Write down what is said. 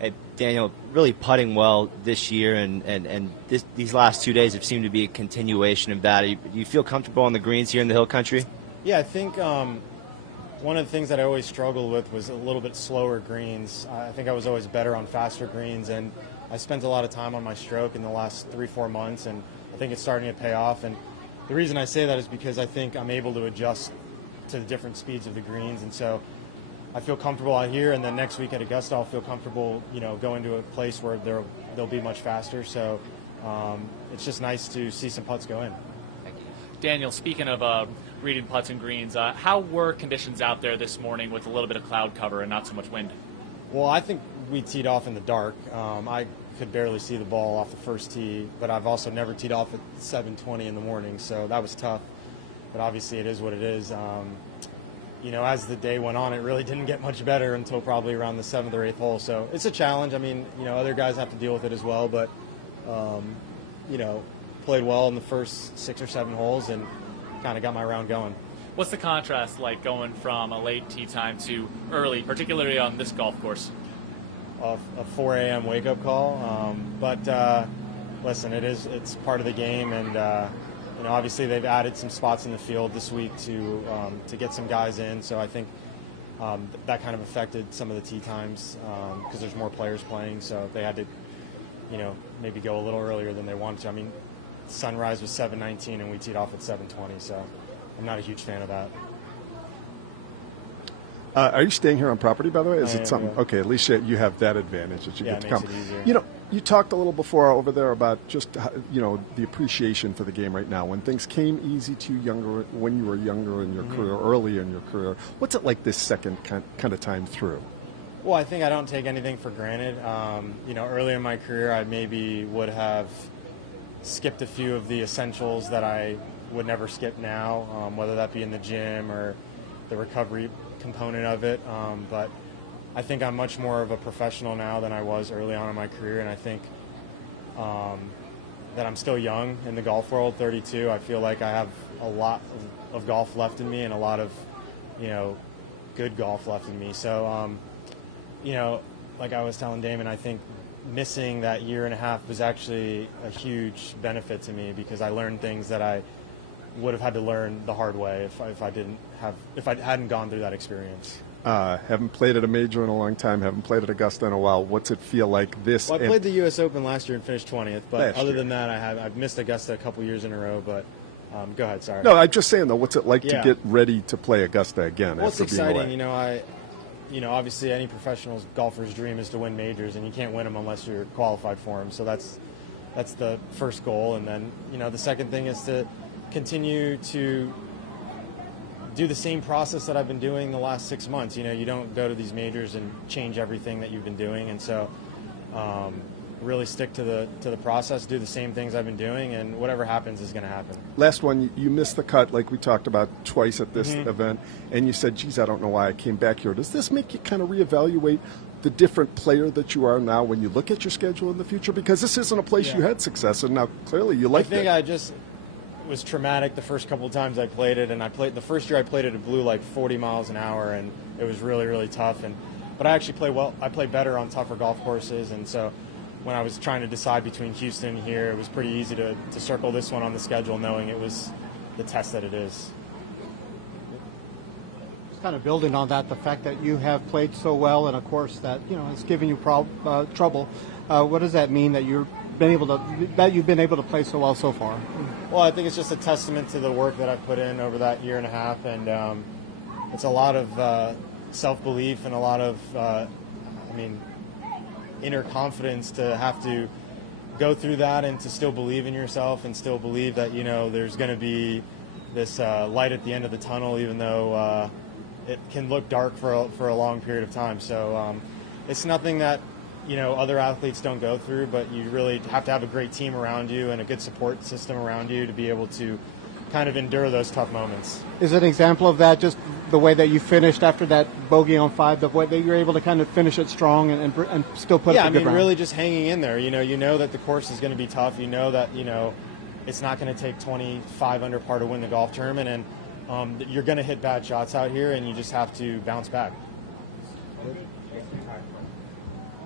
Hey, Daniel, really putting well this year, and these last 2 days have seemed to be a continuation of that. Do you feel comfortable on the greens here in the Hill Country? Yeah, I think one of the things that I always struggled with was a little bit slower greens. I think I was always better on faster greens, and I spent a lot of time on my stroke in the last 3-4 months, and I think it's starting to pay off. And the reason I say that is because I think I'm able to adjust to the different speeds of the greens, and so I feel comfortable out here, and then next week at Augusta I'll feel comfortable, going to a place where they'll be much faster. So it's just nice to see some putts go in. Daniel, speaking of reading putts and greens, how were conditions out there this morning with a little bit of cloud cover and not so much wind? Well, I think we teed off in the dark. I could barely see the ball off the first tee, but I've also never teed off at 7:20 in the morning, so that was tough. But obviously it is what it is. As the day went on, it really didn't get much better until probably around the 7th or 8th hole. So it's a challenge. I mean, other guys have to deal with it as well, but, played well in the first 6 or 7 holes and kind of got my round going. What's the contrast like going from a late tee time to early, particularly on this golf course? A 4 a.m. wake-up call. But listen, it's part of the game, and obviously they've added some spots in the field this week to get some guys in. So I think that kind of affected some of the tee times because there's more players playing. So they had to, maybe go a little earlier than they wanted to. I mean, sunrise was 7:19 and we teed off at 7:20. So I'm not a huge fan of that. Are you staying here on property, by the way? Is I it am, something? yeah. Okay, at least you have that advantage that you get to it makes come. it easier. You talked a little before over there about just the appreciation for the game right now. When things came easy to you when you were younger in your career, early in your career, what's it like this second kind of time through? Well, I think I don't take anything for granted. Early in my career, I maybe would have skipped a few of the essentials that I would never skip now, whether that be in the gym or the recovery component of it. But I think I'm much more of a professional now than I was early on in my career, and I think that I'm still young in the golf world, 32. I feel like I have a lot of golf left in me and a lot of, good golf left in me. So, like I was telling Damon, I think missing that year and a half was actually a huge benefit to me because I learned things that I would have had to learn the hard way if I hadn't gone through that experience. Haven't played at a major in a long time. Haven't played at Augusta in a while. What's it feel like this? Well, I played the U.S. Open last year and finished 20th. But other than that, I've missed Augusta a couple years in a row. But go ahead, sorry. No, I'm just saying though. What's it like to get ready to play Augusta again? Well, after it's exciting. being away? Obviously any professional golfer's dream is to win majors, and you can't win them unless you're qualified for them. So that's the first goal, and then the second thing is to continue to do the same process that I've been doing the last 6 months. You don't go to these majors and change everything that you've been doing, and so really stick to the process, do the same things I've been doing, and whatever happens is going to happen. Last one, you missed the cut like we talked about twice at this event, and you said, geez, I don't know why I came back here. Does this make you kind of reevaluate the different player that you are now when you look at your schedule in the future? Because this isn't a place you had success, and now clearly you like it. I think it was traumatic the first couple of times I played it, and the first year I played it blew like 40 miles an hour, and it was really, really tough. But I actually played well. I played better on tougher golf courses, and so when I was trying to decide between Houston and here, it was pretty easy to circle this one on the schedule, knowing it was the test that it is. Just kind of building on that, the fact that you have played so well in a course that has given you trouble. What does that mean that you've been able to play so well so far? Well, I think it's just a testament to the work that I've put in over that year and a half, and it's a lot of self-belief and a lot of, inner confidence to have to go through that and to still believe in yourself and still believe that there's going to be this light at the end of the tunnel, even though it can look dark for a long period of time. So it's nothing that other athletes don't go through, but you really have to have a great team around you and a good support system around you to be able to kind of endure those tough moments. Is an example of that just the way that you finished after that bogey on 5, the way that you're able to kind of finish it strong and still put up a good round? Really just hanging in there. You know that the course is going to be tough. You know that it's not going to take 25 under par to win the golf tournament, and you're going to hit bad shots out here, and you just have to bounce back. Good.